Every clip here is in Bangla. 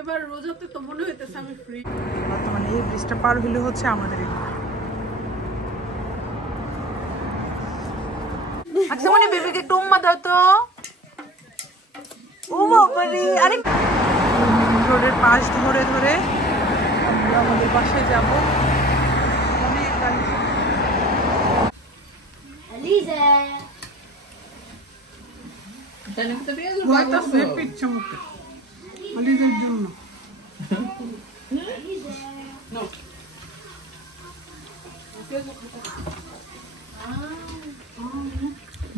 এবার রোজাতে তো মনে হইতেছে আমি ফ্রি। বর্তমানে এই ব্রিজটা পার হইলে হচ্ছে আমাদের আচ্ছা মনে বেবিকে একটু উম্মা দাও তো। ও বাবারে, আরে রোডের পাশ ধরে ধরে আমরা আমাদের বাসায় যাবো। অনেক গাড়ি। পিচ্ছা মুখে আলিজের জন্য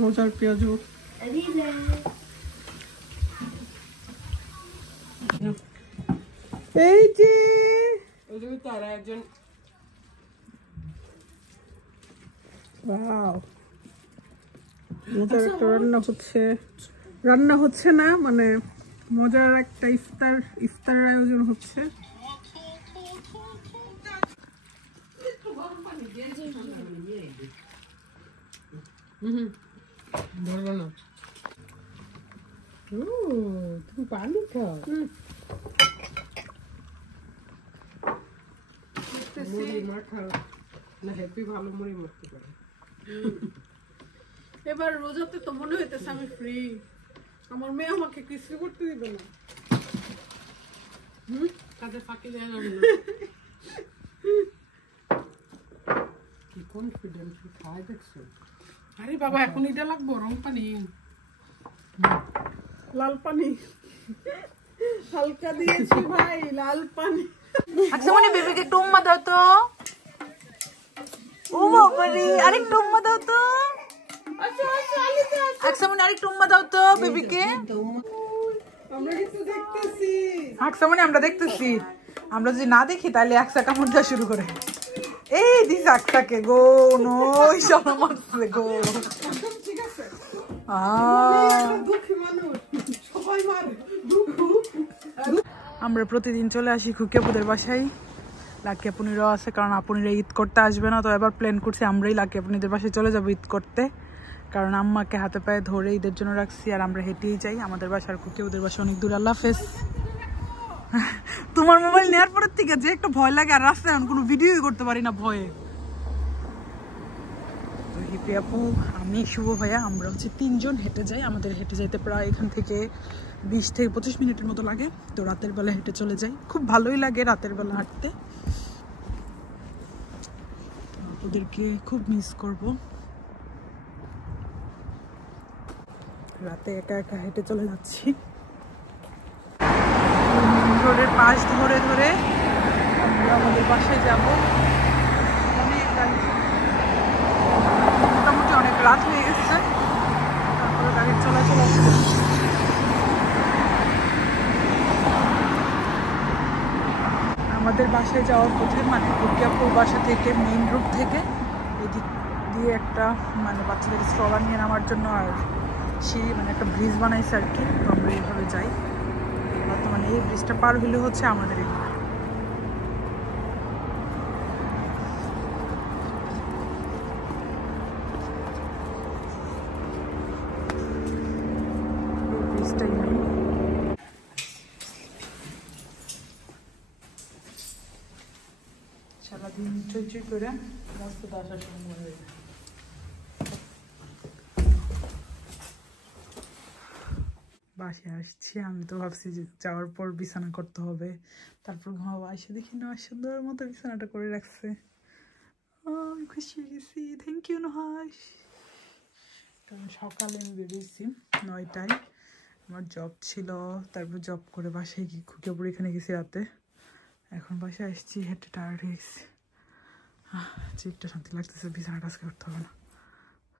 রোজার পেঁয়াজ এই যে তারা একজন মজার একটা রান্না হচ্ছে না, মানে মজার একটা ইফতারের আয়োজন হচ্ছে। ধরবো না, তুমি পানি খাও। এবার রোজাতে তো মনে হইতেছে আমি ফ্রি, আমার মেয়ে আমাকে কিছু করতে দিবে না। কাজে ফাঁকি দেওয়া যাবে না। কি কনফিডেন্স খাই দেখছো? আরে বাবা এখন এটা লাগবো রং পানি, লাল পানি হালকা দিয়েছি ভাই, লাল পানি। আচ্ছা মনে বেবিকে একটু উম্মা দাও তো। ও বাবারে, আরেকটু উম্মা দাও তো। আচ্ছা মনে আরেকটু উম্মা দাও তো বেবিকে। আমরা কিছু দেখতেছি। আচ্ছা মনে আমরা দেখতেছি, আমরা যদি না দেখি তাহলে আকসা কামড় দেওয়া শুরু করে। এই দিস আকসাকে গো, নই শরমাচ্ছে গো। ঠিক আছে, দুঃখী মানুষ সবাই মারে দুঃখ। আমরা প্রতিদিন চলে আসি খুকিয়াপুদের বাসায়। লাকি আপুনিরাও আছে, কারণ আপুনিরা ঈদ করতে আসবে না, তো এবার প্ল্যান করছি আমরাই লাকি আপুনিদের বাসায় চলে যাবো ঈদ করতে, কারণ আম্মাকে হাতে পায়ে ধরে ঈদের জন্য রাখছি আর আমরা হেঁটেই যাই আমাদের বাসার খুকিয়াপুদের বাসা অনেক দূর। আল্লাহ হাফেজ। তোমার মোবাইল নেওয়ার পরের থেকে যে একটা ভয় লাগে, আর রাস্তায় এখন কোনো ভিডিওই করতে পারি না ভয়ে। তো হিপি আপু, আমি, শুভ ভাইয়া, আমরা হচ্ছে 3 জন হেঁটে যাই। আমাদের হেঁটে যাইতে প্রায় এখান থেকে 20 থেকে 25 মিনিটের মতো লাগে। তো রাতের বেলা হেঁটে চলে যাই, খুব ভালোই লাগে রাতের বেলা হাঁটতে। ওদেরকে খুব মিস করব, রাতে একা একা হেঁটে চলে যাচ্ছি। রোডের পাশ ধরে ধরে আমরা আমাদের বাসায় যাব। অনেক গাড়ি, মোটামুটি অনেক রাত হয়ে গেছে, তারপরে গাড়ির চলাচল আসছে। আমাদের বাসায় যাওয়ার পথে, মানে খুকিয়াপুর বাসা থেকে মেইন রোড থেকে এদিক দিয়ে একটা মানে বাচ্চাদের স্ট্রলার নিয়ে নামার জন্য আর সিঁড়ি, মানে একটা ব্রিজ বানাইছে আর কি। তো আমরা এইভাবে যাই। বর্তমানে এই ব্রিজটা পার হইলে হচ্ছে আমাদের ব্রিজটাই নেই। সারাদিন চই করে রাস্তাতে আসার সময় হয়ে যায়। বাসায় আসছি, আমি তো ভাবছি যে যাওয়ার পর বিছানা করতে হবে, তারপর ঘুমাবো। এসে দেখি না সুন্দর মতো বিছানাটা করে রাখছে। আমি খুশি হয়ে গেছি, থ্যাংক ইউ নহাস। কারণ সকালে আমি বেরিয়েছি 9টায়, আমার জব ছিল, তারপর জব করে বাসায় গিয়ে খুকিয়াপুর এখানে গেছি রাতে। এখন বাসায় আসছি, হেঁটে টায়ার্ড হয়ে গেছি। চিপটা শান্তি লাগতেছে, বিছানা টাচ করতে হবে না।